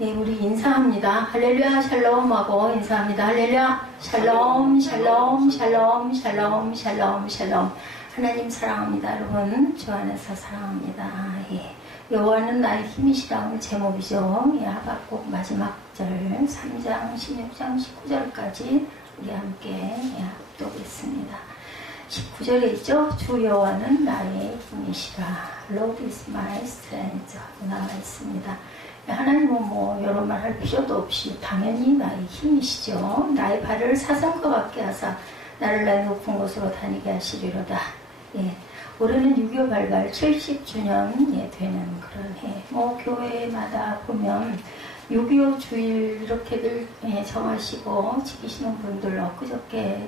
네, 우리 인사합니다. 할렐루야 샬롬 하고 인사합니다. 할렐루야 샬롬 샬롬 샬롬 샬롬 샬롬 샬롬. 하나님 사랑합니다. 여러분 주 안에서 사랑합니다. 예. 여호와는 나의 힘이시라는 제목이죠. 예, 하박국 마지막 절 3장 16장 19절까지 우리 함께 합독했습니다. 19절에 있죠. 주 여호와는 나의 힘이시라. Lord is my strength 하고 나와 있습니다. 하나님은 뭐 여러 말 할 필요도 없이 당연히 나의 힘이시죠. 나의 발을 사슴과 같게 하사 나를 나의 높은 곳으로 다니게 하시리로다. 예, 올해는 6.25 발발 70주년 되는 그런 해. 뭐 교회마다 보면 6.25 주일 이렇게들 정하시고 지키시는 분들 엊그저께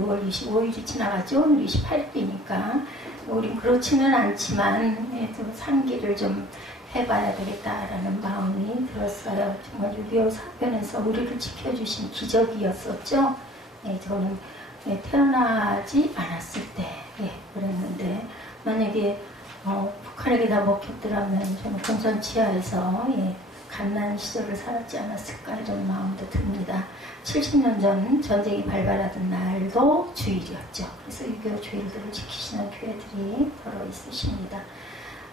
6월 25일이 지나갔죠. 오늘 28일이니까 우린 그렇지는 않지만 좀 상기를 좀 해봐야 되겠다라는 마음이 들었어요. 정말 6.25 사변에서 우리를 지켜주신 기적이었었죠. 저는 태어나지 않았을 때 그랬는데 만약에 북한에게 다 먹혔더라면 저는 공산 지하에서 갓난 시절을 살았지 않았을까 이런 마음도 듭니다. 70년 전 전쟁이 발발하던 날도 주일이었죠. 그래서 6.25 주일들을 지키시는 교회들이 더러 있으십니다.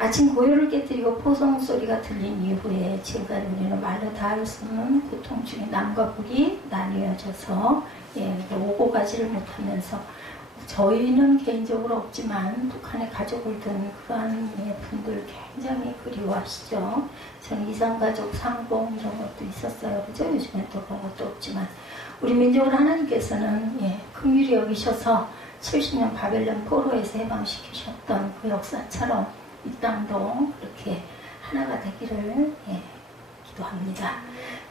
아침 고요를 깨뜨리고 포성 소리가 들린 이후에 지금까지 우리는 말로 다 할 수 없는 고통 중에 남과 북이 나뉘어져서 오고 가지를 못하면서 저희는 개인적으로 없지만 북한에 가족을 둔 그러한 분들 굉장히 그리워하시죠. 저는 이산가족 상봉 이런 것도 있었어요. 그죠? 요즘엔 또 그런 것도 없지만 우리 민족을 하나님께서는 긍휼히 여기셔서 70년 바벨론 포로에서 해방시키셨던 그 역사처럼 이 땅도 그렇게 하나가 되기를 기도합니다.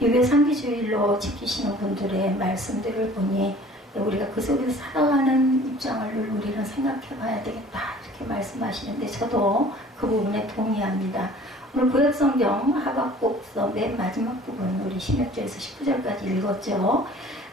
6.25 상기주일로 지키시는 분들의 말씀들을 보니 우리가 그 속에서 살아가는 입장을 우리는 생각해 봐야 되겠다 이렇게 말씀하시는데 저도 그 부분에 동의합니다. 오늘 구약성경 하박국서 맨 마지막 부분 우리 16절에서 19절까지 읽었죠.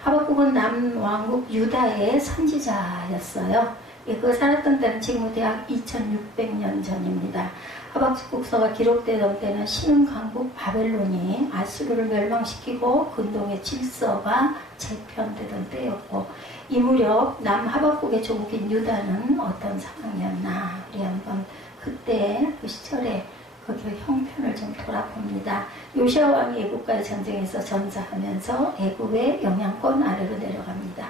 하박국은 남왕국 유다의 선지자였어요. 그 살았던 때는 지금 대략 2600년 전입니다. 하박국서가 기록되던 때는 신흥강국 바벨론이 아수르를 멸망시키고 근동의 질서가 재편되던 때였고 이 무렵 남하박국의 조국인 유다는 어떤 상황이었나 우리 한번 그때 그 시절에 그 형편을 좀 돌아봅니다. 요시아 왕이 애국과의 전쟁에서 전사하면서 애국의 영향권 아래로 내려갑니다.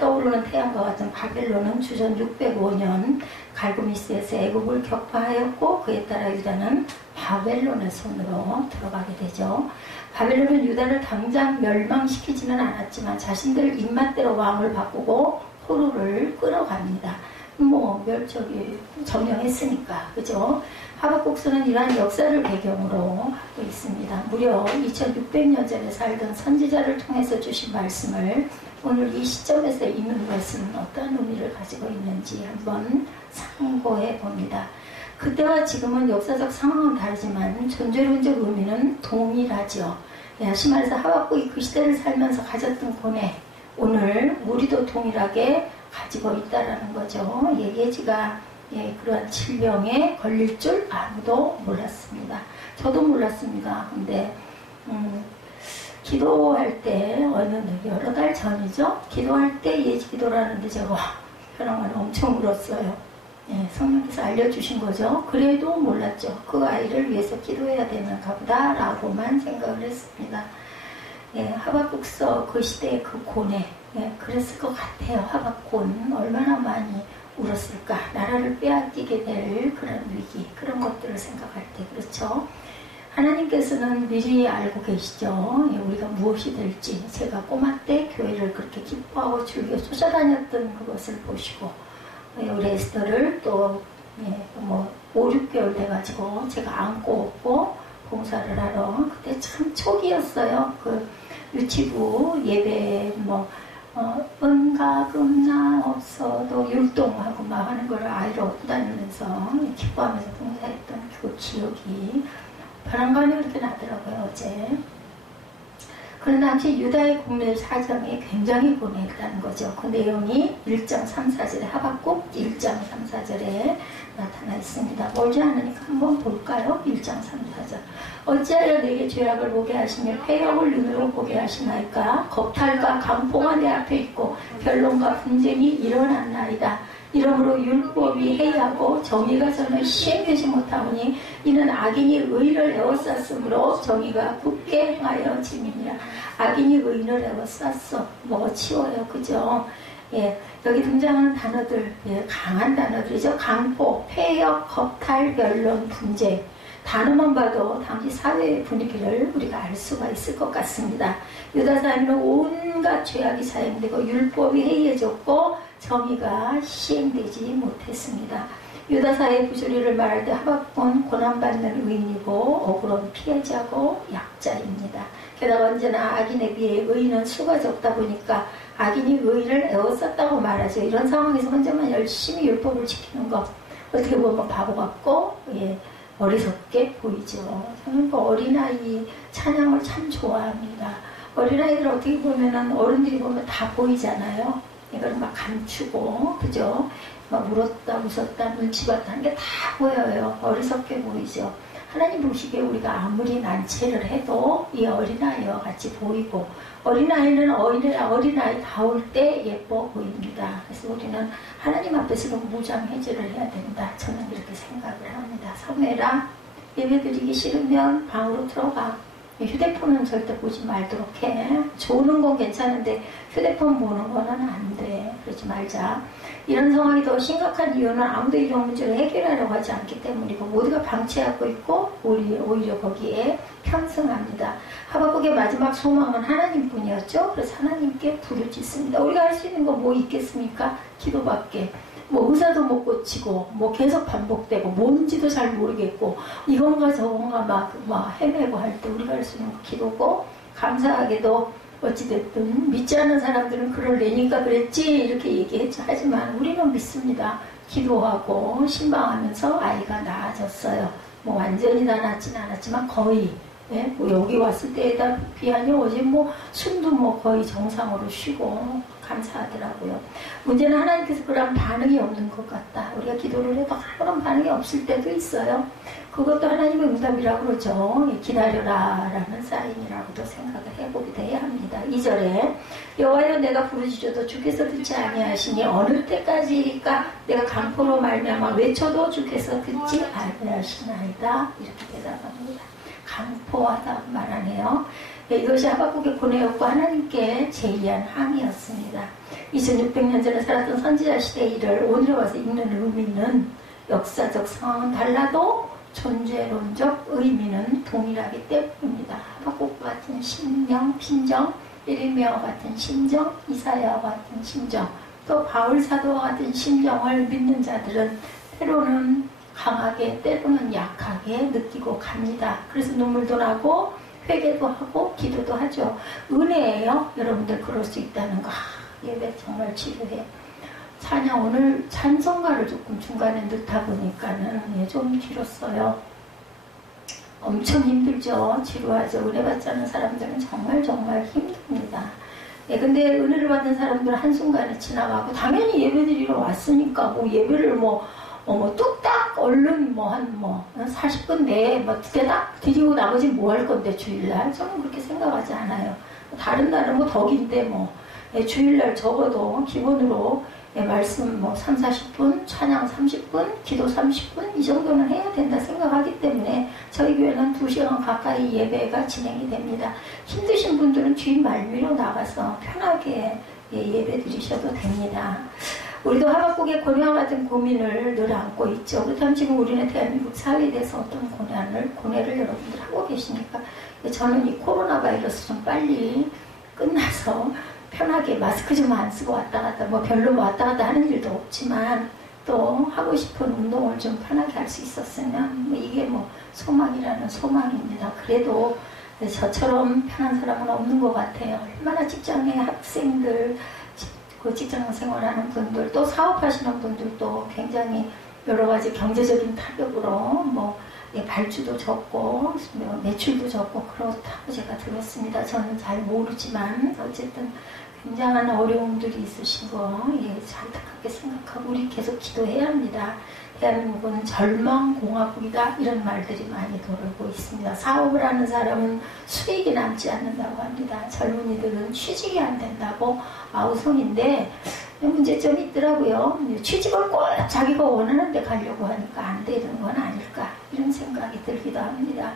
떠오르는 태양과 같은 바벨론은 주전 605년 갈구미스에서 애국을 격파하였고 그에 따라 유다는 바벨론의 손으로 들어가게 되죠. 바벨론은 유다를 당장 멸망시키지는 않았지만 자신들 입맛대로 왕을 바꾸고 포로를 끌어갑니다. 뭐 멸족이 점령했으니까 그죠? 하박국서는 이러한 역사를 배경으로 하고 있습니다. 무려 2600년 전에 살던 선지자를 통해서 주신 말씀을 오늘 이 시점에서 읽는 것은 어떤 의미를 가지고 있는지 한번 참고해 봅니다. 그때와 지금은 역사적 상황은 다르지만 존재론적 의미는 동일하죠. 다시 말해서 하박국이 그 시대를 살면서 가졌던 고뇌 오늘 우리도 동일하게 가지고 있다라는 거죠. 예지가 그러한 질병에 걸릴 줄 아무도 몰랐습니다. 저도 몰랐습니다. 근데 기도할 때 어느 여러 달 전이죠. 기도할 때 예지 기도라는데 제가 그런 엄청 울었어요. 성령께서 알려주신 거죠. 그래도 몰랐죠. 그 아이를 위해서 기도해야 되는가 보다라고만 생각을 했습니다. 하박국서 그 시대의 그 고뇌 그랬을 것 같아요. 하박국은 얼마나 많이 울었을까. 나라를 빼앗기게 될 그런 위기 그런 것들을 생각할 때 그렇죠. 하나님께서는 미리 알고 계시죠. 우리가 무엇이 될지. 제가 꼬마 때 교회를 그렇게 기뻐하고 즐겨 쫓아다녔던 그것을 보시고 우리 에스더를 또 5, 6개월 돼가지고 제가 안고 없고 봉사를 하러 그때 참 초기였어요. 그 유치부 예배 은가 금나 없어도 율동하고 막 하는 걸 아이를 얻고 다니면서 기뻐하면서 봉사했던 그 기억이 바람간에 그렇게 나더라고요. 어제 그러나 당시 유다의 국내 사정이 굉장히 고뇌했다는 거죠. 그 내용이 1장 3, 4절에 하박국 1장 3, 4절에 나타나 있습니다. 멀지 않으니까 한번 볼까요? 1장 3, 4절. 어찌하여 내게 죄악을 보게 하시며 패역을 눈으로 보게 하시나이까? 겁탈과 강포가 내 앞에 있고 변론과 분쟁이 일어났나이다. 이러므로 율법이 해이하고 정의가 전혀 시행되지 못하오니 이는 악인이 의를 에워쌌으므로 정의가 굳게 행하여 짐이니라. 악인이 의인을 에워쌌어. 뭐 치워요. 그죠? 예, 여기 등장하는 단어들, 예, 강한 단어들이죠. 강포, 폐역, 겁탈, 변론, 분쟁. 단어만 봐도 당시 사회의 분위기를 우리가 알 수가 있을 것 같습니다. 유다 사회는 온갖 죄악이 사용되고 율법이 해이해졌고 정의가 시행되지 못했습니다. 유다 사회의 부조리를 말할 때 하박국은 고난받는 의인이고 억울한 피해자고 약자입니다. 게다가 언제나 악인에 비해 의인은 수가 적다 보니까 악인이 의인을 에워쌌다고 말하죠. 이런 상황에서 혼자만 열심히 율법을 지키는 것 어떻게 보면 바보 같고 예, 어리석게 보이죠. 저는 그 어린아이 찬양을 참 좋아합니다. 어린아이들 어떻게 보면은 어른들이 보면 다 보이잖아요. 이걸 막 감추고 그죠? 막 울었다 웃었다 눈치 봤다 하는 게 다 보여요. 어리석게 보이죠. 하나님 보시기에 우리가 아무리 난체를 해도 이 어린아이와 같이 보이고 어린아이는 어린아이 다울 때 예뻐 보입니다. 그래서 우리는 하나님 앞에서는 무장해제를 해야 된다. 저는 그렇게 생각을 합니다. 사무엘아, 예배드리기 싫으면 방으로 들어가. 휴대폰은 절대 보지 말도록 해. 조는 건 괜찮은데 휴대폰 보는 거는 안 돼. 그러지 말자. 이런 상황이 더 심각한 이유는 아무도 이런 문제를 해결하려고 하지 않기 때문이고 모두가 방치하고 있고 오히려 거기에 편승합니다. 하박국의 마지막 소망은 하나님뿐이었죠. 그래서 하나님께 부르짖습니다. 우리가 할 수 있는 거 뭐 있겠습니까? 기도밖에. 뭐 의사도 못 고치고 뭐 계속 반복되고 뭔지도 잘 모르겠고 이건가 저건가 막 헤매고 할 때 우리가 할 수 있는 거 기도고 감사하게도 어찌됐든 믿지 않는 사람들은 그럴래니까 그랬지 이렇게 얘기했죠. 하지만 우리는 믿습니다. 기도하고 신방하면서 아이가 나아졌어요. 뭐 완전히 다 낫진 않았지만 거의 예? 뭐 여기 왔을 때에다 비하니 어제 뭐 숨도 뭐 거의 정상으로 쉬고 감사하더라고요. 문제는 하나님께서 그런 반응이 없는 것 같다. 우리가 기도를 해도 그런 반응이 없을 때도 있어요. 그것도 하나님의 응답이라고 그러죠. 기다려라 라는 사인이라고도 생각을 해보게 돼야 합니다. 2절에 여호와여 내가 부르짖어도 주께서 듣지 아니하시니 어느 때까지일까 내가 강포로 말미암아 외쳐도 주께서 듣지 아니하시나이다. 이렇게 대답합니다. 강포하다 말하네요. 네, 이것이 하박국의 고뇌였고 하나님께 제의한 항이었습니다. 2600년 전에 살았던 선지자 시대의 일을 오늘에 와서 읽는 의미는 역사적 상황은 달라도 존재론적 의미는 동일하기 때문입니다. 하박국과 같은 심령, 심정, 예레미야와 같은 심정, 이사야와 같은 심정, 또 바울 사도와 같은 심정을 믿는 자들은 때로는 강하게 때로는 약하게 느끼고 갑니다. 그래서 눈물도 나고 회개도 하고 기도도 하죠. 은혜예요. 여러분들 그럴 수 있다는 거. 예배 정말 지루해. 찬양 오늘 찬송가를 조금 중간에 넣다 보니까는 좀 길었어요. 엄청 힘들죠. 지루하죠. 은혜 받지 않는 사람들은 정말 힘듭니다. 근데 은혜를 받는 사람들은 한순간에 지나가고 당연히 예배드리러 왔으니까 뭐 예배를 뚝딱 얼른 40분 내에 딱 드리고 나머지 뭐 할 건데 주일날 저는 그렇게 생각하지 않아요. 다른 날은 더 긴데 주일날 적어도 기본으로 말씀 3, 40분, 찬양 30분, 기도 30분 이 정도는 해야 된다 생각하기 때문에 저희 교회는 2시간 가까이 예배가 진행이 됩니다. 힘드신 분들은 주인 말미로 나가서 편하게 예배 드리셔도 됩니다. 우리도 하박국의 고뇌와 같은 고민을 늘 안고 있죠. 그렇다면 지금 우리는 대한민국 사회에 대해서 어떤 고뇌를 여러분들 하고 계십니까? 저는 이 코로나 바이러스 좀 빨리 끝나서 편하게 마스크 좀 안 쓰고 왔다 갔다 별로 왔다 갔다 하는 일도 없지만 또 하고 싶은 운동을 좀 편하게 할 수 있었으면 이게 소망이라는 소망입니다. 그래도 저처럼 편한 사람은 없는 것 같아요. 얼마나 직장의 학생들 직장 생활하는 분들 또 사업하시는 분들도 굉장히 여러 가지 경제적인 타격으로 발주도 적고 매출도 적고 그렇다고 제가 들었습니다. 저는 잘 모르지만 어쨌든 굉장한 어려움들이 있으신 거 잘 안타깝게 생각하고 우리 계속 기도해야 합니다. 대한민국은 절망공화국이다 이런 말들이 많이 돌고 있습니다. 사업을 하는 사람은 수익이 남지 않는다고 합니다. 젊은이들은 취직이 안 된다고 아우성인데 문제점이 있더라고요. 취직을 꼭 자기가 원하는 데 가려고 하니까 안 되는 건 아닐까 이런 생각이 들기도 합니다.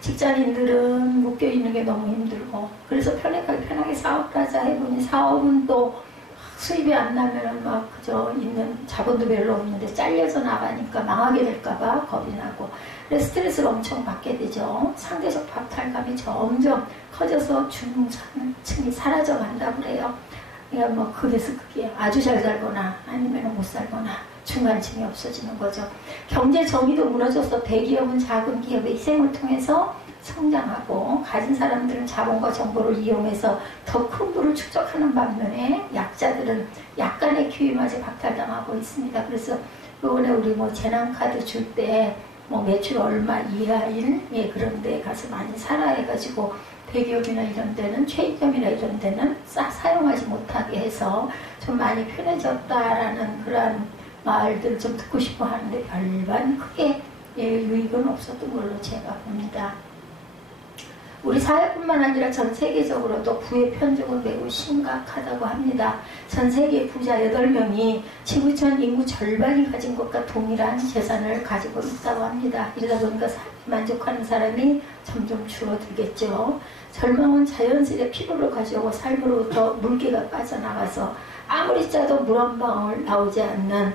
직장인들은 묶여있는 게 너무 힘들고 그래서 편하게 사업을 하자 해보니 사업은 또 수입이 안 나면 막 그저 있는 자본도 별로 없는데 잘려서 나가니까 망하게 될까봐 겁이 나고 그래서 스트레스를 엄청 받게 되죠. 상대적 박탈감이 점점 커져서 중산층이 사라져 간다고 그래요. 그러니까 뭐 그래서 그게 아주 잘 살거나 아니면 못 살거나 중간층이 없어지는 거죠. 경제 정의도 무너져서 대기업은 작은 기업의 희생을 통해서 성장하고 가진 사람들은 자본과 정보를 이용해서 더 큰 부를 축적하는 반면에 약자들은 약간의 기회마저 박탈당하고 있습니다. 그래서 이번에 우리 뭐 재난카드 줄 때 뭐 매출 얼마 이하인 그런 데 가서 많이 사라 해가지고 대기업이나 이런 데는 최저임금이나 이런 데는 사용하지 못하게 해서 좀 많이 편해졌다라는 그런 말들 좀 듣고 싶어 하는데 별반 크게 유익은 없었던 걸로 제가 봅니다. 우리 사회뿐만 아니라 전 세계적으로도 부의 편중은 매우 심각하다고 합니다. 전 세계 부자 8명이 지구 전 인구 절반이 가진 것과 동일한 재산을 가지고 있다고 합니다. 이러다 보니까 삶에 만족하는 사람이 점점 줄어들겠죠. 절망은 자연스레 피로를 가져오고 삶으로부터 물기가 빠져나가서 아무리 짜도 물 한 방울 나오지 않는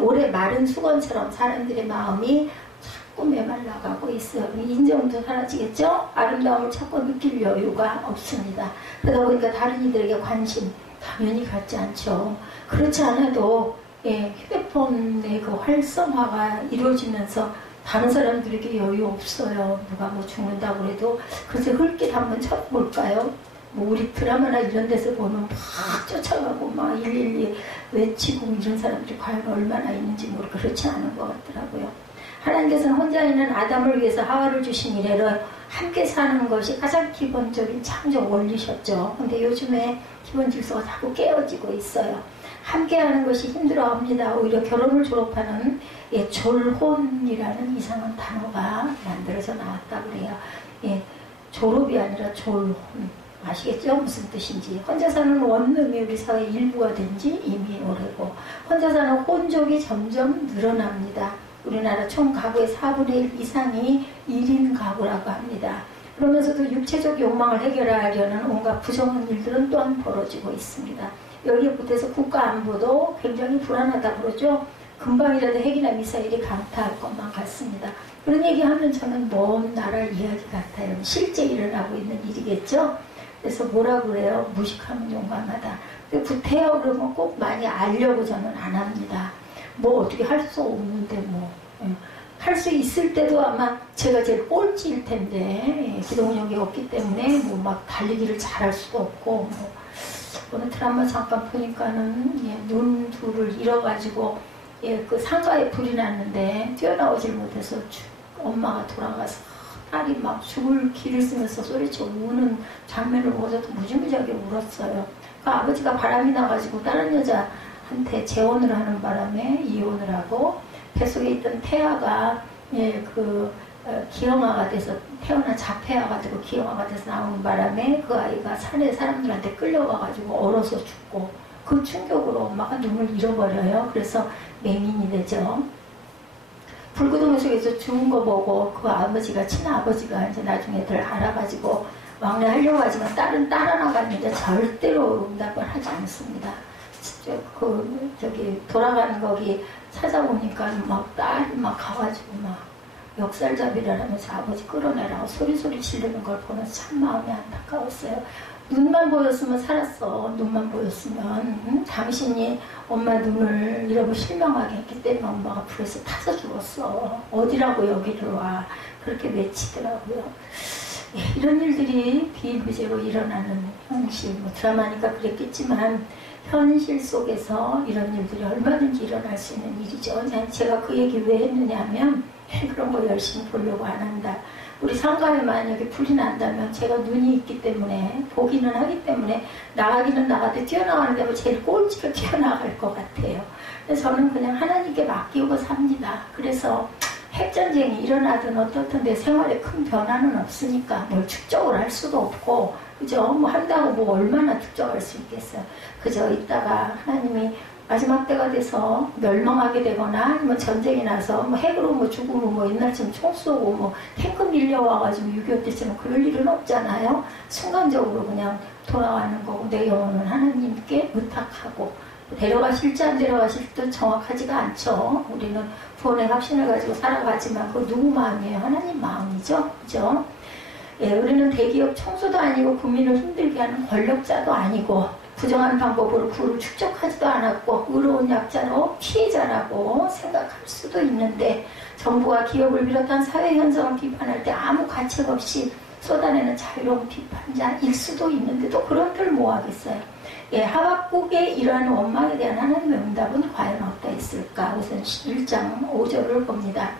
오래 마른 수건처럼 사람들의 마음이 자꾸 메말라가고 있어요. 인정도 사라지겠죠? 아름다움을 찾고 느낄 여유가 없습니다. 그러다 보니까 다른 이들에게 관심 당연히 갖지 않죠. 그렇지 않아도 휴대폰의 그 활성화가 이루어지면서 다른 사람들에게 여유 없어요. 누가 뭐 죽는다고 해도 그래서 흘낏 한번 쳐볼까요? 뭐 우리 드라마나 이런 데서 보면 막 쫓아가고 막 112 외치고 이런 사람들이 과연 얼마나 있는지 모르고 그렇지 않은 것 같더라고요. 하나님께서는 혼자 있는 아담을 위해서 하와를 주신 이래로 함께 사는 것이 가장 기본적인 창조 원리셨죠. 근데 요즘에 기본 질서가 자꾸 깨어지고 있어요. 함께 하는 것이 힘들어합니다. 오히려 결혼을 졸업하는 졸혼이라는 이상한 단어가 만들어져 나왔다고 그래요. 졸업이 아니라 졸혼. 아시겠죠? 무슨 뜻인지. 혼자 사는 원룸이 우리 사회의 일부가 된 지 이미 오래고 혼자 사는 혼족이 점점 늘어납니다. 우리나라 총 가구의 4분의 1 이상이 1인 가구라고 합니다. 그러면서도 육체적 욕망을 해결하려는 온갖 부정한 일들은 또한 벌어지고 있습니다. 여기에 보태서 국가 안보도 굉장히 불안하다고 그러죠. 금방이라도 핵이나 미사일이 강타할 것만 같습니다. 그런 얘기하면 저는 먼 나라 이야기 같아요. 실제 일어나고 있는 일이겠죠. 그래서 뭐라고 그래요? 무식하면 용감하다. 구태여 그러면 꼭 많이 알려고 저는 안 합니다. 뭐 어떻게 할 수 없는데 뭐 할 수 있을 때도 아마 제가 제일 꼴찌일 텐데 기동력이 없기 때문에 뭐 막 달리기를 잘할 수도 없고 뭐 오늘 드라마 잠깐 보니까는 눈 둘을 잃어가지고 그 상가에 불이 났는데 뛰어나오질 못해서 엄마가 돌아가서 딸이 막 죽을 기를 쓰면서 소리쳐 우는 장면을 보고서도 무지무지하게 울었어요. 그 아버지가 바람이 나가지고 다른 여자한테 재혼을 하는 바람에 이혼을 하고 뱃속에 있던 태아가 기형아가 돼서 태어난 자폐아가 되고 기형아가 돼서 나오는 바람에 그 아이가 산에 사람들한테 끌려가가지고 얼어서 죽고 그 충격으로 엄마가 눈을 잃어버려요. 그래서 맹인이 되죠. 불구덩이 속에서 죽은 거 보고 그 아버지가 친아버지가 이제 나중에들 알아가지고 왕래하려고 하지만 딸은 따라나갔는데 절대로 응답을 하지 않습니다. 돌아가는 거기 찾아보니까 막 딸이 막 가가지고 막 역살잡이라면서 아버지 끌어내라고 소리소리 지르는 걸 보면서 참 마음이 안타까웠어요. 눈만 보였으면 살았어. 눈만 보였으면 당신이 엄마 눈을 이러고 실명하게 했기 때문에 엄마가 불에서 타서 죽었어. 어디라고 여기를 와. 그렇게 외치더라고요. 이런 일들이 비일비재로 일어나는 현실. 뭐 드라마니까 그랬겠지만 현실 속에서 이런 일들이 얼마든지 일어날 수 있는 일이죠. 제가 그 얘기 왜 했느냐 하면 그런 거 열심히 보려고 안 한다. 우리 상가에 만약에 불이 난다면 제가 눈이 있기 때문에 보기는 하기 때문에 나가기는 나가도 뛰어나가는데 뭐 제일 꼴찌로 뛰어나갈 것 같아요. 그래서 저는 그냥 하나님께 맡기고 삽니다. 그래서 핵전쟁이 일어나든 어떻든 내 생활에 큰 변화는 없으니까 뭘 축적을 할 수도 없고, 그죠? 뭐 한다고 뭐 얼마나 축적할 수 있겠어요. 그저 있다가 하나님이 마지막 때가 돼서 멸망하게 되거나 아니면 전쟁이 나서 뭐 핵으로 뭐 죽으면 뭐 옛날처럼 총 쏘고 뭐 탱크 밀려와가지고 6.25 때처럼 그럴 일은 없잖아요. 순간적으로 그냥 돌아가는 거고 내 영혼은 하나님께 의탁하고, 데려가실지 안 데려가실지도 정확하지가 않죠. 우리는 구원의 확신을 가지고 살아가지만 그 누구 마음이에요? 하나님 마음이죠. 그죠? 예, 우리는 대기업 총수도 아니고 국민을 힘들게 하는 권력자도 아니고 부정한 방법으로 부를 축적하지도 않았고 의로운 약자로 피해자라고 생각할 수도 있는데, 정부가 기업을 비롯한 사회 현상을 비판할 때 아무 가책 없이 쏟아내는 자유로운 비판자일 수도 있는데도 그런들 뭐 하겠어요. 예, 하박국의 이러한 원망에 대한 하나님의 응답은 과연 어떠했을까? 우선 1장 5절을 봅니다.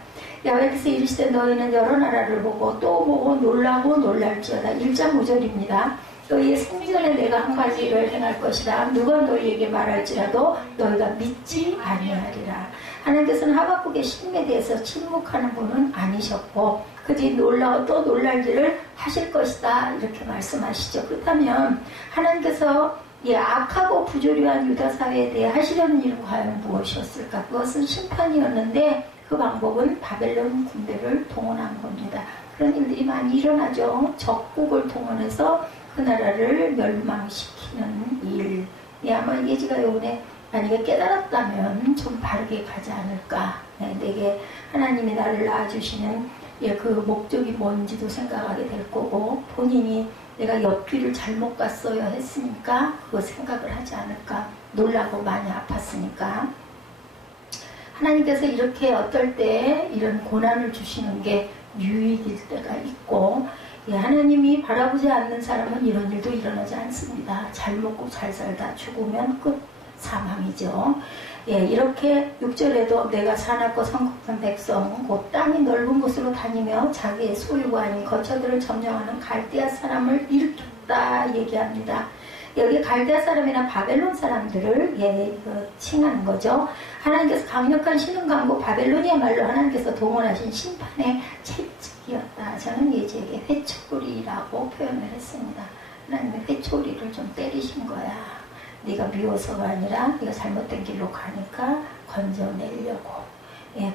여호와께서 이르시되 너희는 여러 나라를 보고 또 보고 놀라고 놀랄지어다. 1장 5절입니다. 너희의 생전에 내가 한 가지를 행할 것이다. 누가 너희에게 말할지라도 너희가 믿지 아니하리라. 하나님께서는 하박국의 신임에 대해서 침묵하는 분은 아니셨고 그 뒤 놀라고 또 놀랄 일을 하실 것이다. 이렇게 말씀하시죠. 그렇다면 하나님께서 악하고 부조리한 유다 사회에 대해 하시려는 일은 과연 무엇이었을까? 그것은 심판이었는데 그 방법은 바벨론 군대를 동원한 겁니다. 그런 일들이 많이 일어나죠. 적국을 동원해서 그 나라를 멸망시키는 일. 아마 예지가 요번에 만약에 깨달았다면 좀 바르게 가지 않을까. 내게 하나님이 나를 낳아주시는 그 목적이 뭔지도 생각하게 될 거고, 본인이 내가 옆길을 잘못 갔어야 했으니까 그거 생각을 하지 않을까. 놀라고 많이 아팠으니까. 하나님께서 이렇게 어떨 때 이런 고난을 주시는 게 유익일 때가 있고, 하나님이 바라보지 않는 사람은 이런 일도 일어나지 않습니다. 잘 먹고 잘 살다 죽으면 끝, 사망이죠. 이렇게 6절에도 내가 사납고 성급한 백성 곧 땅이 넓은 곳으로 다니며 자기의 소유가 아닌 거처들을 점령하는 갈대아 사람을 일으켰다 얘기합니다. 여기 갈대아 사람이나 바벨론 사람들을 칭하는 거죠. 하나님께서 강력한 신흥 강국 바벨론이야말로 하나님께서 동원하신 심판의 채찍이었다. 저는 예지에게 회초리라고 표현을 했습니다. 하나님의 회초리를 좀 때리신 거야. 네가 미워서가 아니라 네가 잘못된 길로 가니까 건져내려고.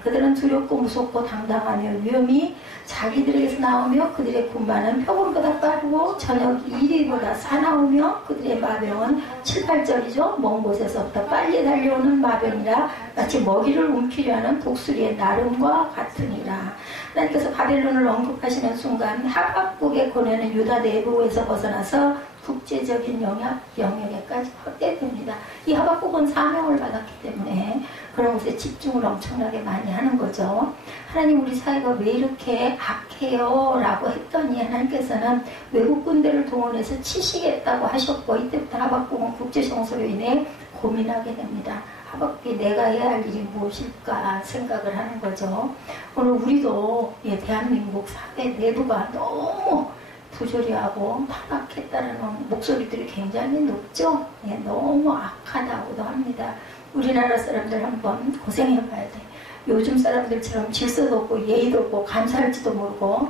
그들은 두렵고 무섭고 당당하며 위험이 자기들에게서 나오며 그들의 군마는 표범보다 빠르고 저녁 이리보다 사나우며 그들의 마병은 7, 8절이죠. 먼 곳에서부터 빨리 달려오는 마병이라 마치 먹이를 움키려 하는 독수리의 나름과 같으니라. 하나님께서 바벨론을 언급하시는 순간 하박국의 고뇌는 유다 내부에서 벗어나서 국제적인 영역에까지 확대됩니다. 이 하박국은 사명을 받았기 때문에 그런 곳에 집중을 엄청나게 많이 하는 거죠. 하나님 우리 사회가 왜 이렇게 악해요? 라고 했더니 하나님께서는 외국 군대를 동원해서 치시겠다고 하셨고, 이때부터 하박국은 국제정서로 인해 고민하게 됩니다. 하박국이 내가 해야 할 일이 무엇일까 생각을 하는 거죠. 오늘 우리도 대한민국 사회 내부가 너무 부조리하고 타락했다는 목소리들이 굉장히 높죠. 너무 악하다고도 합니다. 우리나라 사람들 한번 고생해봐야 돼. 요즘 사람들처럼 질서도 없고 예의도 없고 감사할지도 모르고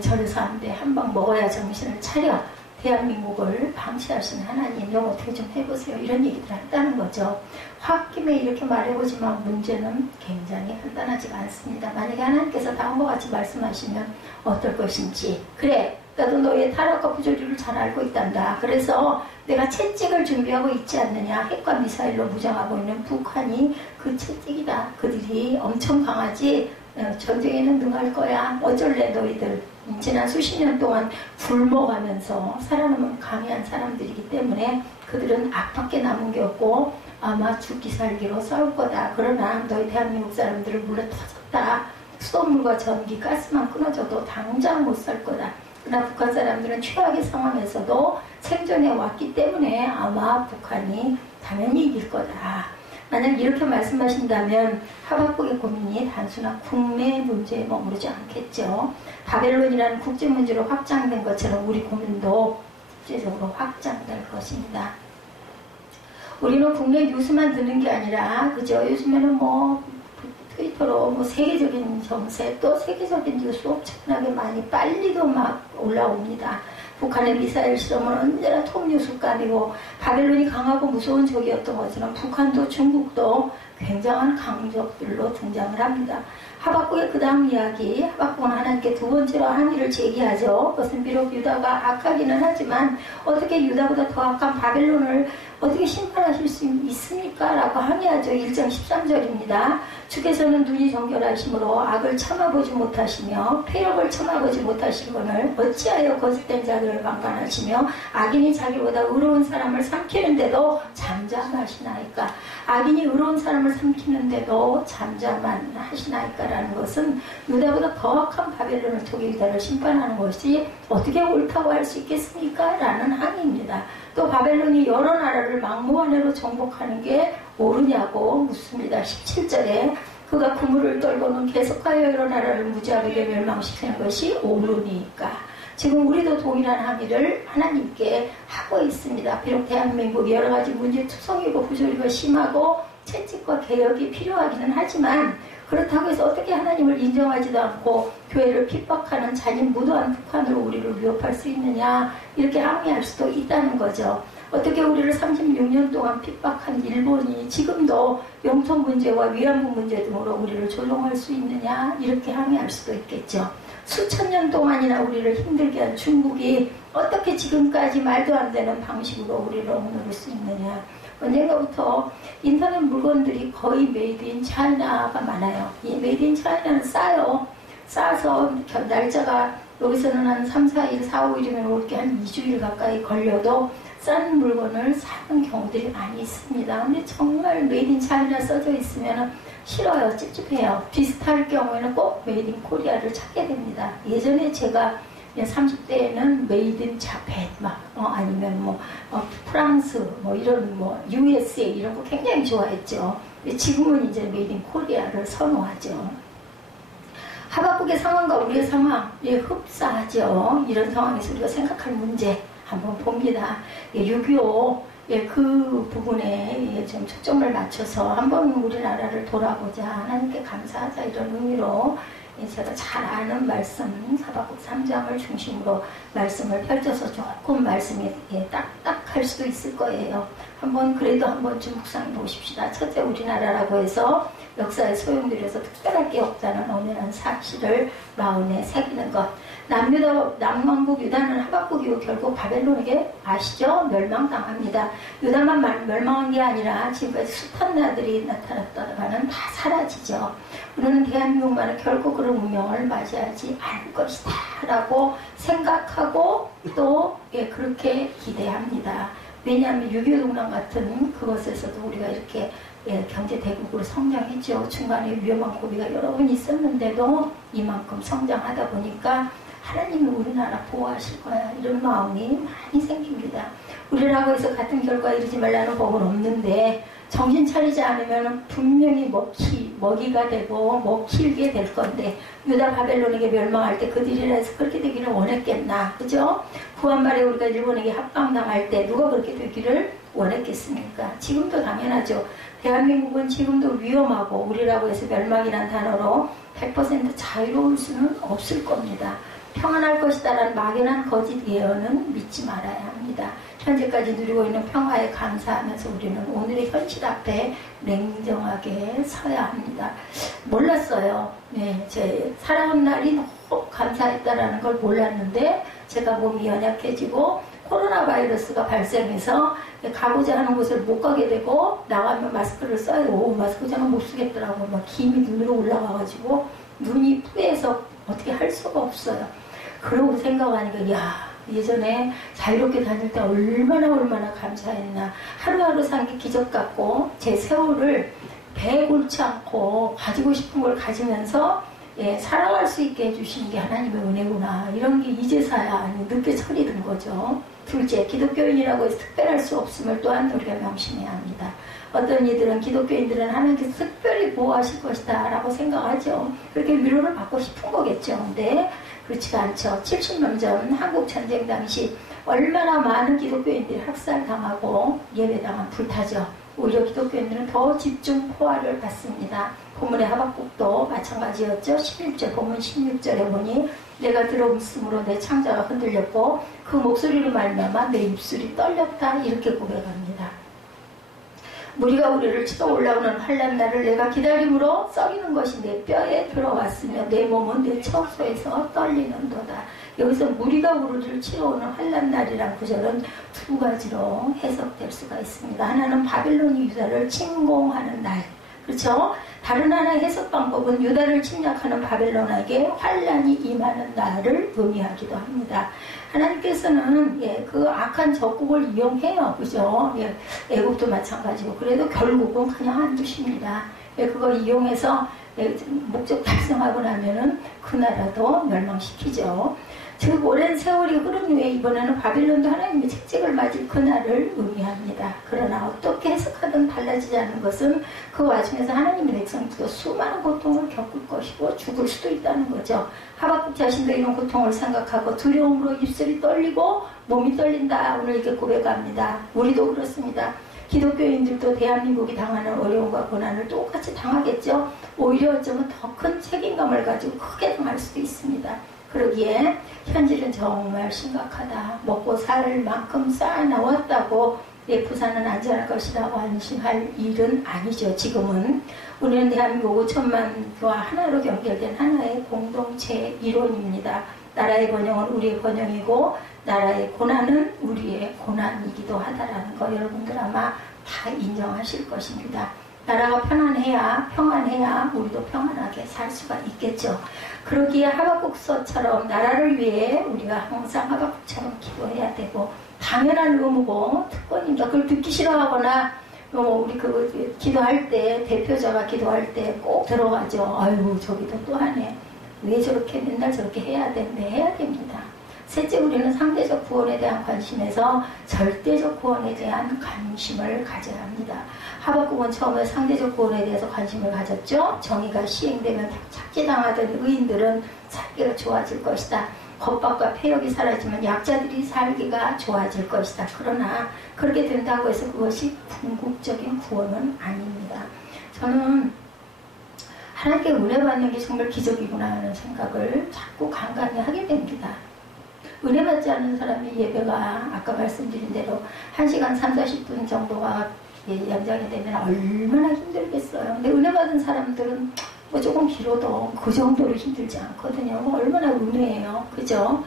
저래서 안 돼. 한 방 먹어야 정신을 차려. 대한민국을 방치하신 하나님 좀 어떻게 좀 해보세요. 이런 얘기들 한다는 거죠. 홧김에 이렇게 말해보지만 문제는 굉장히 간단하지가 않습니다. 만약에 하나님께서 다음과 같이 말씀하시면 어떨 것인지. 그래, 나도 너의 타락과 부조리를 잘 알고 있단다. 그래서 내가 채찍을 준비하고 있지 않느냐. 핵과 미사일로 무장하고 있는 북한이 그 채찍이다. 그들이 엄청 강하지. 전쟁에는 능할 거야. 어쩔래 너희들. 지난 수십 년 동안 굶어가면서 살아남은 강한 사람들이기 때문에 그들은 악밖에 남은 게 없고 아마 죽기 살기로 싸울 거다. 그러나 너희 대한민국 사람들을 물어 터졌다. 수돗물과 전기, 가스만 끊어져도 당장 못 살 거다. 그러나 북한 사람들은 최악의 상황에서도 생존해 왔기 때문에 아마 북한이 당연히 이길 거다. 만약 이렇게 말씀하신다면 하박국의 고민이 단순한 국내 문제에 머무르지 않겠죠. 바벨론이라는 국제 문제로 확장된 것처럼 우리 고민도 국제적으로 확장될 것입니다. 우리는 국내 뉴스만 듣는 게 아니라 그죠? 요즘에는 뭐 트위터로 뭐 세계적인 정세 또 세계적인 뉴스 엄청나게 많이 빨리도 막 올라옵니다. 북한의 미사일 실험은 언제나 톱뉴스감이고 바벨론이 강하고 무서운 적이었던 것처럼 북한도 중국도 굉장한 강적들로 등장을 합니다. 하박국의 그 다음 이야기, 하박국은 하나님께 두 번째로 항의를 제기하죠. 그것은 비록 유다가 악하기는 하지만 어떻게 유다보다 더 악한 바벨론을 어떻게 심판하실 수 있습니까? 라고 항의하죠. 1장 13절입니다. 주께서는 눈이 정결하심으로 악을 참아보지 못하시며 폐역을 참아보지 못하시거늘 어찌하여 거짓된 자들을 방관하시며 악인이 자기보다 의로운 사람을 삼키는데도 잠잠하시나이까. 악인이 의로운 사람을 삼키는데도 잠잠만 하시나이까라는 것은 유다보다 더 악한 바벨론을 통해 유다를 심판하는 것이 어떻게 옳다고 할 수 있겠습니까? 라는 항의입니다. 또 바벨론이 여러 나라를 막무가내로 정복하는 게 옳으냐고 묻습니다. 17절에 그가 그물을 떨고는 계속하여 여러 나라를 무지하게 멸망시키는 것이 옳으니까. 지금 우리도 동일한 항의를 하나님께 하고 있습니다. 비록 대한민국이 여러 가지 문제투성이고 부조리가 심하고 채찍과 개혁이 필요하기는 하지만 그렇다고 해서 어떻게 하나님을 인정하지도 않고 교회를 핍박하는 잔인 무도한 북한으로 우리를 위협할 수 있느냐 이렇게 항의할 수도 있다는 거죠. 어떻게 우리를 36년 동안 핍박한 일본이 지금도 영토 문제와 위안부 문제 등으로 우리를 조종할 수 있느냐 이렇게 항의할 수도 있겠죠. 수천 년 동안이나 우리를 힘들게 한 중국이 어떻게 지금까지 말도 안 되는 방식으로 우리를 억누를 수 있느냐. 언젠가부터 인터넷 물건들이 거의 메이드 인 차이나가 많아요. 이 메이드 인 차이나는 싸요. 싸서 날짜가 여기서는 한 3, 4일, 4, 5일이면 올 게 한 2주일 가까이 걸려도 싼 물건을 사는 경우들이 많이 있습니다. 근데 정말 메이드 인 차이나 써져 있으면 싫어요. 찝찝해요. 비슷할 경우에는 꼭 메이드 인 코리아를 찾게 됩니다. 예전에 제가 30대에는 메이드 인 자펜 아니면 프랑스 이런 USA 이런 거 굉장히 좋아했죠. 근데 지금은 이제 메이드 인 코리아를 선호하죠. 하박국의 상황과 우리의 상황이 흡사하죠. 이런 상황에서 우리가 생각할 문제 한번 봅니다. 6.25 그 부분에 좀 초점을 맞춰서 한번 우리나라를 돌아보자, 하나님께 감사하자 이런 의미로 제가 잘 아는 말씀 하박국 3장을 중심으로 말씀을 펼쳐서 조금 말씀이 딱딱할 수도 있을 거예요. 그래도 한번 좀 묵상해 보십시다. 첫째, 우리나라라고 해서 역사에 소용돌여서 특별할 게 없다는 엄연한 사실을 마음에 새기는 것. 남왕국 유다는 하박국 이후 결국 바벨론에게 아시죠? 멸망당합니다. 유다만 멸망한 게 아니라 지금까지 숱한 나라들이 나타났다가는 다 사라지죠. 우리는 대한민국만은 결국 그런 운명을 맞이하지 않을 것이다 라고 생각하고 또 그렇게 기대합니다. 왜냐하면 6.25 동란 같은 그것에서도 우리가 이렇게 경제대국으로 성장했죠. 중간에 위험한 고비가 여러 번 있었는데도 이만큼 성장하다 보니까 하나님이 우리나라 보호하실 거야 이런 마음이 많이 생깁니다. 우리라고 해서 같은 결과에 이르지 말라는 법은 없는데 정신 차리지 않으면 분명히 먹이가 되고 먹힐게 될 건데 유다 바벨론에게 멸망할 때 그들이라 해서 그렇게 되기를 원했겠나, 그죠? 구한말에 우리가 일본에게 합방당할 때 누가 그렇게 되기를 원했겠습니까? 지금도 당연하죠. 대한민국은 지금도 위험하고 우리라고 해서 멸망이란 단어로 100% 자유로울 수는 없을 겁니다. 평안할 것이다라는 막연한 거짓 예언은 믿지 말아야 합니다. 현재까지 누리고 있는 평화에 감사하면서 우리는 오늘의 현실 앞에 냉정하게 서야 합니다. 몰랐어요. 제 살아온 날이 너무 감사했다라는 걸 몰랐는데 제가 몸이 연약해지고 코로나 바이러스가 발생해서 가고자 하는 곳을 못 가게 되고 나가면 마스크를 써야 되고 마스크 저는 못 쓰겠더라고요. 막 김이 눈으로 올라와가지고 눈이 뿌해서 어떻게 할 수가 없어요. 그러고 생각하니까 예전에 자유롭게 다닐 때 얼마나 감사했나. 하루하루 산 게 기적 같고 제 세월을 배에 골치 않고 가지고 싶은 걸 가지면서 살아갈 수 있게 해주시는 게 하나님의 은혜구나. 이런 게 이제서야 늦게 철이 든 거죠. 둘째, 기독교인이라고 해서 특별할 수 없음을 또한 우리가 명심해야 합니다. 어떤 이들은 기독교인들은 하나님께서 특별히 보호하실 것이다 라고 생각하죠. 그렇게 위로를 받고 싶은 거겠죠. 근데 그렇지가 않죠. 70년 전 한국전쟁 당시 얼마나 많은 기독교인들이 학살당하고 예배당은 불타죠. 오히려 기독교인들은 더 집중 포화를 받습니다. 본문의 하박국도 마찬가지였죠. 11절 본문 16절에 보니 내가 들어있음으로 내 창자가 흔들렸고 그 목소리로 말미암아 내 입술이 떨렸다 이렇게 고백합니다. 무리가 우리를 치러 올라오는 환난 날을 내가 기다림으로 썩이는 것이 내 뼈에 들어왔으며 내 몸은 내 처소에서 떨리는도다. 여기서 무리가 우리를 치러 오는 환난 날이란 구절은 두 가지로 해석될 수가 있습니다. 하나는 바빌론이 유다를 침공하는 날, 그렇죠? 다른 하나의 해석 방법은 유다를 침략하는 바벨론에게 환난이 임하는 날을 의미하기도 합니다. 하나님께서는 그 악한 적국을 이용해요. 그죠? 애국도 마찬가지고. 그래도 결국은 그냥 안 두십니다. 그걸 이용해서 목적 달성하고 나면은 그 나라도 멸망시키죠. 즉 오랜 세월이 흐른 후에 이번에는 바빌론도 하나님의 책책을 맞을 그날을 의미합니다. 그러나 어떻게 해석하든 달라지지 않는 것은 그 와중에서 하나님의 백성들도 수많은 고통을 겪을 것이고 죽을 수도 있다는 거죠. 하박국 자신도 이런 고통을 생각하고 두려움으로 입술이 떨리고 몸이 떨린다. 오늘 이렇게 고백합니다. 우리도 그렇습니다. 기독교인들도 대한민국이 당하는 어려움과 고난을 똑같이 당하겠죠. 오히려 어쩌면 더 큰 책임감을 가지고 크게 당할 수도 있습니다. 그러기에 현실은 정말 심각하다. 먹고 살 만큼 쌓아나왔다고 부산은 안전할 것이라고 안심할 일은 아니죠. 지금은 우리는 대한민국 5천만과 하나로 연결된 하나의 공동체 이론입니다. 나라의 번영은 우리의 번영이고 나라의 고난은 우리의 고난이기도 하다라는 거 여러분들 아마 다 인정하실 것입니다. 나라가 평안해야 우리도 평안하게 살 수가 있겠죠. 그러기에 하박국서처럼 나라를 위해 우리가 항상 하박국처럼 기도해야 되고 당연한 의무고 특권입니다. 그걸 듣기 싫어하거나 우리 기도할 때 대표자가 기도할 때 꼭 들어가죠. 아이고 저기도 또 하네. 왜 저렇게 맨날 저렇게 해야 되는데 해야 됩니다. 셋째, 우리는 상대적 구원에 대한 관심에서 절대적 구원에 대한 관심을 가져야 합니다. 하박국은 처음에 상대적 구원에 대해서 관심을 가졌죠. 정의가 시행되면 착취당하던 의인들은 살기가 좋아질 것이다. 겁박과 폐역이 사라지면 약자들이 살기가 좋아질 것이다. 그러나 그렇게 된다고 해서 그것이 궁극적인 구원은 아닙니다. 저는 하나님께 은혜 받는 게 정말 기적이구나 하는 생각을 자꾸 간간히 하게 됩니다. 은혜 받지 않는 사람이 예배가 아까 말씀드린 대로 1시간 30-40분 정도가 연장이 되면 얼마나 힘들겠어요. 근데 은혜 받은 사람들은 조금 길어도 그 정도로 힘들지 않거든요. 얼마나 은혜예요. 그죠?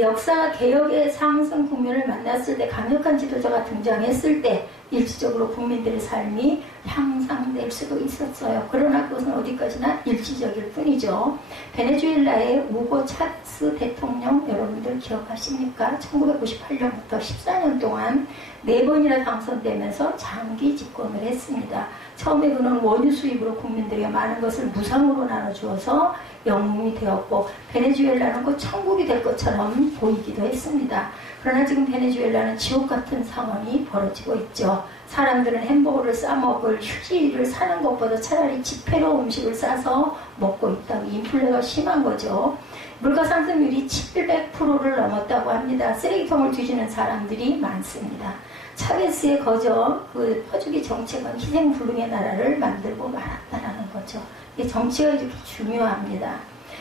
역사 개혁의 상승 국면을 만났을 때 강력한 지도자가 등장했을 때 일시적으로 국민들의 삶이 향상될 수도 있었어요. 그러나 그것은 어디까지나 일시적일 뿐이죠. 베네수엘라의 우고 차베스 대통령 여러분들 기억하십니까? 1998년부터 14년 동안 4번이나 당선되면서 장기 집권을 했습니다. 처음에 그는 원유 수입으로 국민들에게 많은 것을 무상으로 나눠주어서 영웅이 되었고 베네수엘라는 곧 천국이 될 것처럼 보이기도 했습니다. 그러나 지금 베네수엘라는 지옥 같은 상황이 벌어지고 있죠. 사람들은 햄버거를 싸먹을 휴지를 사는 것보다 차라리 지폐로 음식을 싸서 먹고 있다고 인플레가 심한 거죠. 물가 상승률이 700%를 넘었다고 합니다. 쓰레기통을 뒤지는 사람들이 많습니다. 차베스의 거저 퍼주기 정책은 희생불능의 나라를 만들고 말았다라는 거죠. 정치가 이렇게 중요합니다.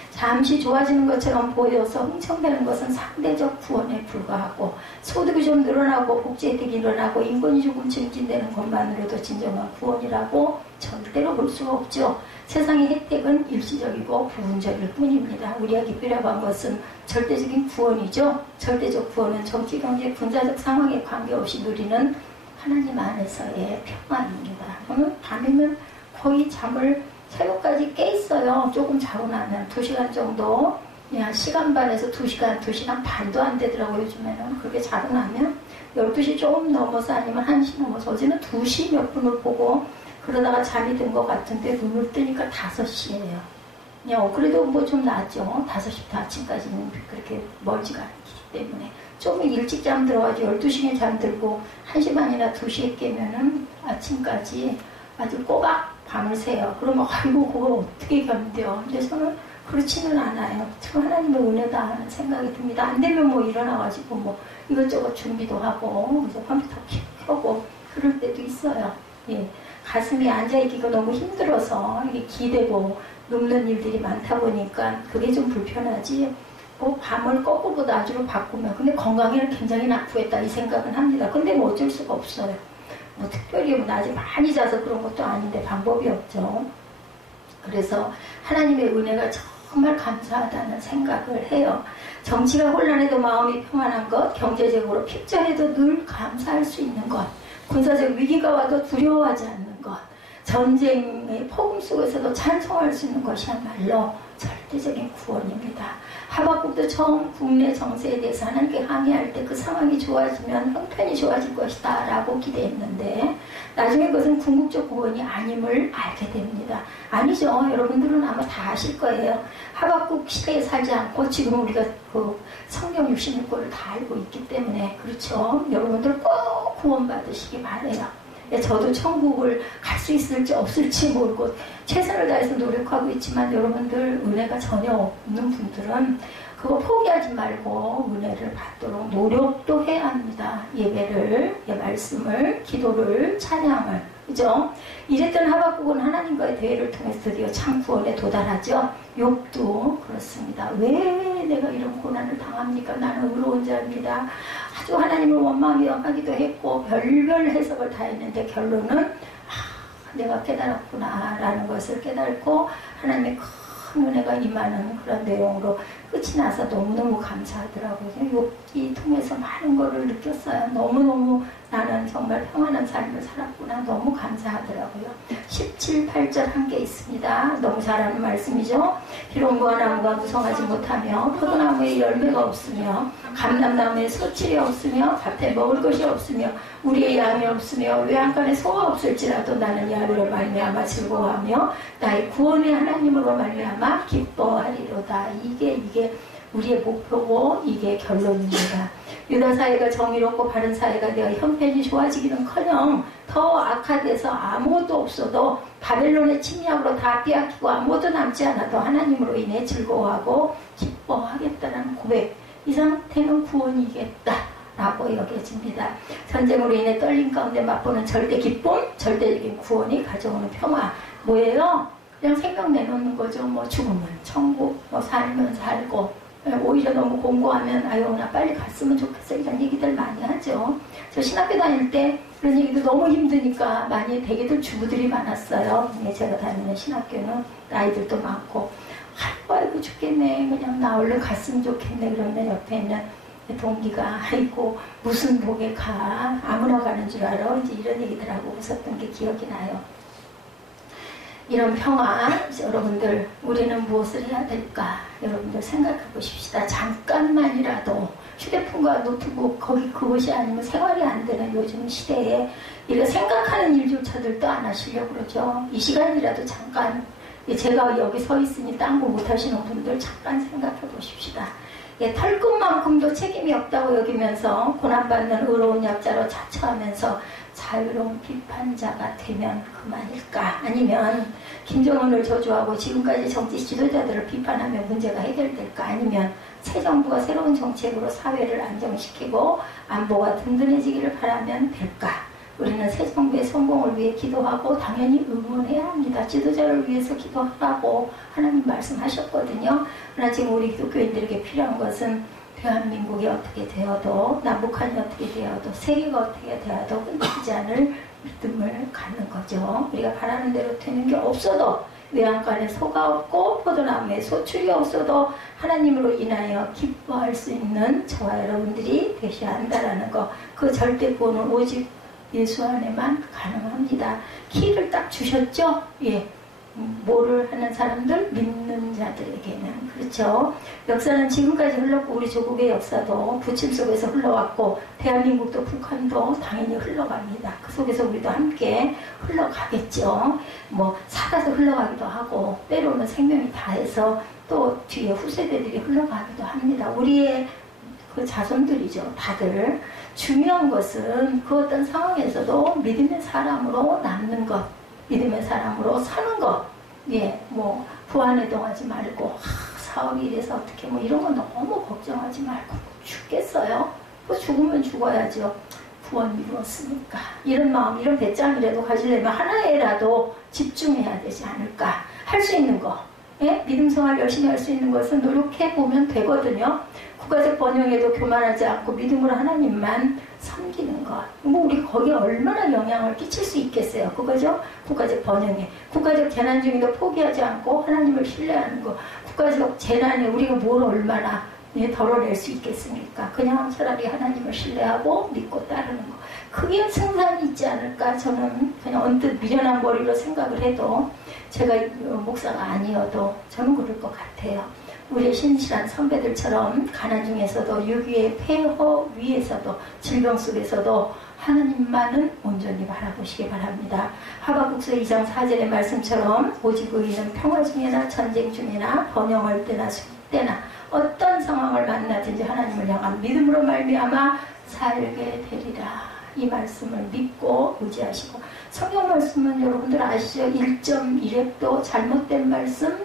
잠시 좋아지는 것처럼 보여서 흥청되는 것은 상대적 구원에 불과하고 소득이 좀 늘어나고 복지 혜택이 일어나고 인권이 조금 증진되는 것만으로도 진정한 구원이라고 절대로 볼 수가 없죠. 세상의 혜택은 일시적이고 부분적일 뿐입니다. 우리에게 필요한 것은 절대적인 구원이죠. 절대적 구원은 정치, 경제, 군사적 상황에 관계없이 누리는 하나님 안에서의 평안입니다. 저는 밤이면 거의 잠을 새벽까지 깨 있어요. 조금 자고 나면 2시간 정도, 그냥 시간 반에서 2시간, 2시간 반도 안 되더라고요. 요즘에는 그렇게 자고 나면 12시 조금 넘어서 아니면 1시 넘어서 어제는 2시 몇 분을 보고 그러다가 잠이 든 것 같은데 눈을 뜨니까 5시예요. 그래도 뭐 좀 낫죠. 5시부터 아침까지는 그렇게 멀지가 않기 때문에. 좀 일찍 잠들어가지고 12시에 잠들고 1시 반이나 2시에 깨면은 아침까지 아주 꼬박 밤을 새요. 그러면 아이고 그걸 어떻게 견뎌. 근데 저는 그렇지는 않아요. 참 하나님의 은혜다 하는 생각이 듭니다. 안 되면 뭐 일어나가지고 뭐 이것저것 준비도 하고 이제 컴퓨터 켜고 그럴 때도 있어요. 예. 가슴이 앉아있기가 너무 힘들어서 이게 기대고 눕는 일들이 많다 보니까 그게 좀 불편하지. 뭐 밤을 거꾸로 낮으로 바꾸면 근데 건강에는 굉장히 나쁘겠다 이 생각은 합니다. 근데 뭐 어쩔 수가 없어요. 뭐 특별히 뭐 낮에 많이 자서 그런 것도 아닌데 방법이 없죠. 그래서 하나님의 은혜가 정말 감사하다는 생각을 해요. 정치가 혼란해도 마음이 평안한 것, 경제적으로 핍절해도 늘 감사할 수 있는 것, 군사적 위기가 와도 두려워하지 않는 것, 전쟁의 폭음 속에서도 찬송할 수 있는 것이야말로 절대적인 구원입니다. 하박국도 처음 국내 정세에 대해서 하나님께 항의할 때 그 상황이 좋아지면 형편이 좋아질 것이다 라고 기대했는데 나중에 그것은 궁극적 구원이 아님을 알게 됩니다. 아니죠. 여러분들은 아마 다 아실 거예요. 하박국 시대에 살지 않고 지금 우리가 그 성경 66권을 다 알고 있기 때문에 그렇죠. 여러분들 꼭 구원받으시기 바라요. 저도 천국을 갈 수 있을지 없을지 모르고 최선을 다해서 노력하고 있지만 여러분들 은혜가 전혀 없는 분들은 그거 포기하지 말고 은혜를 받도록 노력도 해야 합니다. 예배를, 말씀을, 기도를, 찬양을, 그죠? 이랬던 하박국은 하나님과의 대회를 통해서 드디어 참 구원에 도달하죠. 욥도 그렇습니다. 왜 내가 이런 고난을 당합니까? 나는 의로운 자입니다. 아주 하나님을 원망하기도 했고 별별 해석을 다 했는데 결론은 내가 깨달았구나 라는 것을 깨닫고 하나님의 큰 은혜가 임하는 그런 내용으로 끝이 나서 너무너무 감사하더라고요. 욥기 통해서 많은 거를 느꼈어요. 너무너무 나는 정말 평안한 삶을 살았구나. 너무 감사하더라고요. 17, 8절 한 게 있습니다. 너무 잘하는 말씀이죠. 비록 나무가 무성하지 못하며 포도나무에 열매가 없으며 감람나무에 소출이 없으며 밭에 먹을 것이 없으며 우리의 양이 없으며 외양간에 소가 없을지라도 나는 야훼로 말미암아 즐거워하며 나의 구원의 하나님으로 말미암아 기뻐하리로다. 이게 우리의 목표고 이게 결론입니다. 유다 사회가 정의롭고 바른 사회가 되어 형편이 좋아지기는커녕 더 악화돼서 아무것도 없어도 바벨론의 침략으로 다 빼앗기고 아무것도 남지 않아도 하나님으로 인해 즐거워하고 기뻐하겠다는 고백. 이 상태는 구원이겠다라고 여겨집니다. 전쟁으로 인해 떨림 가운데 맛보는 절대 기쁨, 절대적인 구원이 가져오는 평화. 뭐예요? 그냥 생각 내놓는 거죠. 뭐 죽으면 천국, 뭐 살면 살고 오히려 너무 공고하면 아유 나 빨리 갔으면 좋겠어 이런 얘기들 많이 하죠. 저 신학교 다닐 때 그런 얘기도 너무 힘드니까 많이 대개들 주부들이 많았어요. 제가 다니는 신학교는 나이들도 많고 아이고 죽겠네 그냥 나 얼른 갔으면 좋겠네. 그러면 옆에 있는 동기가 아이고 무슨 복에 가 아무나 가는 줄 알아 이제 이런 얘기들 하고 웃었던 게 기억이 나요. 이런 평화, 여러분들 우리는 무엇을 해야 될까? 여러분들 생각해 보십시다. 잠깐만이라도 휴대폰과 노트북 그것이 아니면 생활이 안 되는 요즘 시대에 이거 생각하는 일조차들도 안 하시려고 그러죠. 이 시간이라도 잠깐 제가 여기 서 있으니 딴 거 못 하시는 분들 잠깐 생각해 보십시다. 털끝만큼도 책임이 없다고 여기면서 고난받는 의로운 약자로 자처하면서 자유로운 비판자가 되면 그만일까? 아니면 김정은을 저주하고 지금까지 정치 지도자들을 비판하며 문제가 해결될까? 아니면 새 정부가 새로운 정책으로 사회를 안정시키고 안보가 든든해지기를 바라면 될까? 우리는 새 정부의 성공을 위해 기도하고 당연히 응원해야 합니다. 지도자를 위해서 기도하라고 하나님 말씀하셨거든요. 그러나 지금 우리 기독교인들에게 필요한 것은 대한민국이 어떻게 되어도 남북한이 어떻게 되어도 세계가 어떻게 되어도 끊기지 않을 믿음을 갖는 거죠. 우리가 바라는 대로 되는 게 없어도 외양간에 소가 없고 포도나무에 소출이 없어도 하나님으로 인하여 기뻐할 수 있는 저와 여러분들이 되셔야 한다라는 거. 그 절대 구원은 오직 예수 안에만 가능합니다. 키를 딱 주셨죠? 예. 뭐를 하는 사람들? 믿는 자들에게는. 그렇죠. 역사는 지금까지 흘렀고 우리 조국의 역사도 부침 속에서 흘러왔고 대한민국도 북한도 당연히 흘러갑니다. 그 속에서 우리도 함께 흘러가겠죠. 뭐 살아서 흘러가기도 하고 때로는 생명이 다해서 또 뒤에 후세대들이 흘러가기도 합니다. 우리의 그 자손들이죠. 다들. 중요한 것은 그 어떤 상황에서도 믿음의 사람으로 남는 것, 믿음의 사람으로 사는 것. 예, 뭐 부안해동하지 말고 사업이 이래서 어떻게 뭐 이런 거 너무 걱정하지 말고 죽겠어요. 뭐 죽으면 죽어야죠. 구원 이루었으니까. 이런 마음, 이런 배짱이라도 가지려면 하나에라도 집중해야 되지 않을까. 할 수 있는 거. 예? 믿음 생활 열심히 할 수 있는 것은 노력해보면 되거든요. 국가적 번영에도 교만하지 않고 믿음으로 하나님만 섬기는 것. 뭐 우리 거기에 얼마나 영향을 끼칠 수 있겠어요. 그거죠? 국가적 번영에. 국가적 재난 중에도 포기하지 않고 하나님을 신뢰하는 것. 국가적 재난에 우리가 뭘 얼마나 덜어낼 수 있겠습니까? 그냥 차라리 하나님을 신뢰하고 믿고 따르는 것. 그게 승산이 있지 않을까? 저는 그냥 언뜻 미련한 머리로 생각을 해도 제가 목사가 아니어도 저는 그럴 것 같아요. 우리의 신실한 선배들처럼 가난 중에서도 유기의 폐허 위에서도 질병 속에서도 하나님만은 온전히 바라보시기 바랍니다. 하박국서 2장 4절의 말씀처럼 오직 의인은 평화 중에나 전쟁 중에나 번영할 때나 수일 때나 어떤 상황을 만나든지 하나님을 향한 믿음으로 말미암아 살게 되리라. 이 말씀을 믿고 의지하시고 성경 말씀은 여러분들 아시죠? 1.1획도 잘못된 말씀,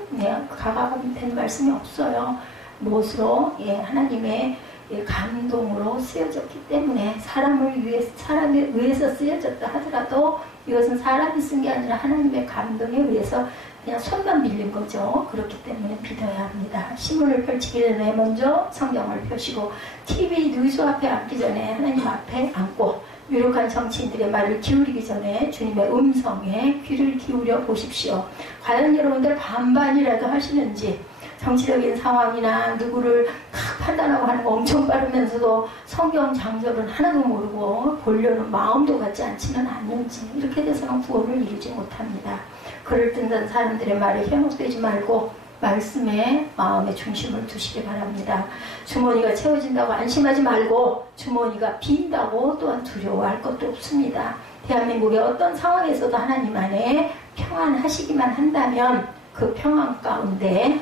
가감된 말씀이 없어요. 무엇으로? 하나님의 감동으로 쓰여졌기 때문에 사람에 의해서 쓰여졌다 하더라도 이것은 사람이 쓴 게 아니라 하나님의 감동에 의해서 그냥 손만 빌린 거죠. 그렇기 때문에 믿어야 합니다. 신문을 펼치기 전에 먼저 성경을 펴시고 TV 뉴스 앞에 앉기 전에 하나님 앞에 앉고 유력한 정치인들의 말을 기울이기 전에 주님의 음성에 귀를 기울여 보십시오. 과연 여러분들 반반이라도 하시는지 정치적인 상황이나 누구를 탁 판단하고 하는 거 엄청 빠르면서도 성경 장절은 하나도 모르고 보려는 마음도 갖지 않지는 않는지 이렇게 돼서는 구원을 이루지 못합니다. 그를 뜬다는 사람들의 말에 현혹되지 말고 말씀에 마음의 중심을 두시기 바랍니다. 주머니가 채워진다고 안심하지 말고 주머니가 빈다고 또한 두려워할 것도 없습니다. 대한민국의 어떤 상황에서도 하나님 안에 평안하시기만 한다면 그 평안 가운데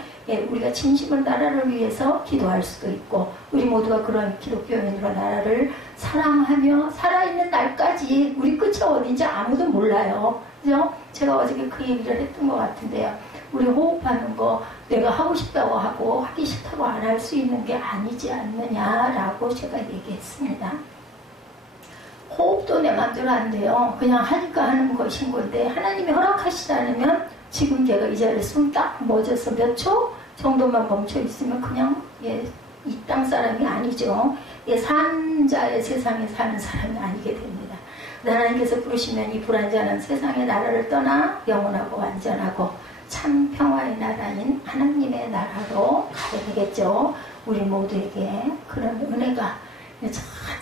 우리가 진심을 나라를 위해서 기도할 수도 있고 우리 모두가 그런 기독교인으로 나라를 사랑하며 살아있는 날까지 우리 끝이 어딘지 아무도 몰라요. 그죠? 제가 어저께 그 얘기를 했던 것 같은데요. 우리 호흡하는 거 내가 하고 싶다고 하고 하기 싫다고 안 할 수 있는 게 아니지 않느냐라고 제가 얘기했습니다. 호흡도 내 맘대로 안 돼요. 그냥 하니까 하는 것인 건데 하나님이 허락하시지 않으면 지금 제가 이 자리에 숨 딱 멎어서 몇 초 정도만 멈춰 있으면 그냥 이 땅 사람이 아니죠. 산자의 세상에 사는 사람이 아니게 됩니다. 하나님께서 부르시면 이 불완전한 세상의 나라를 떠나 영원하고 완전하고 참 평화의 나라인 하나님의 나라로 가야 되겠죠. 우리 모두에게 그런 은혜가 한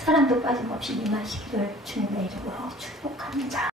사람도 빠짐없이 임하시기를 주님의 이름으로 축복합니다.